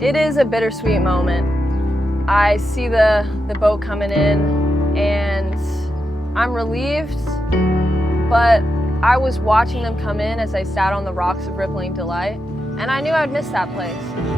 It is a bittersweet moment. I see the boat coming in and I'm relieved, but I was watching them come in as I sat on the rocks of Rippling Delight, and I knew I'd miss that place.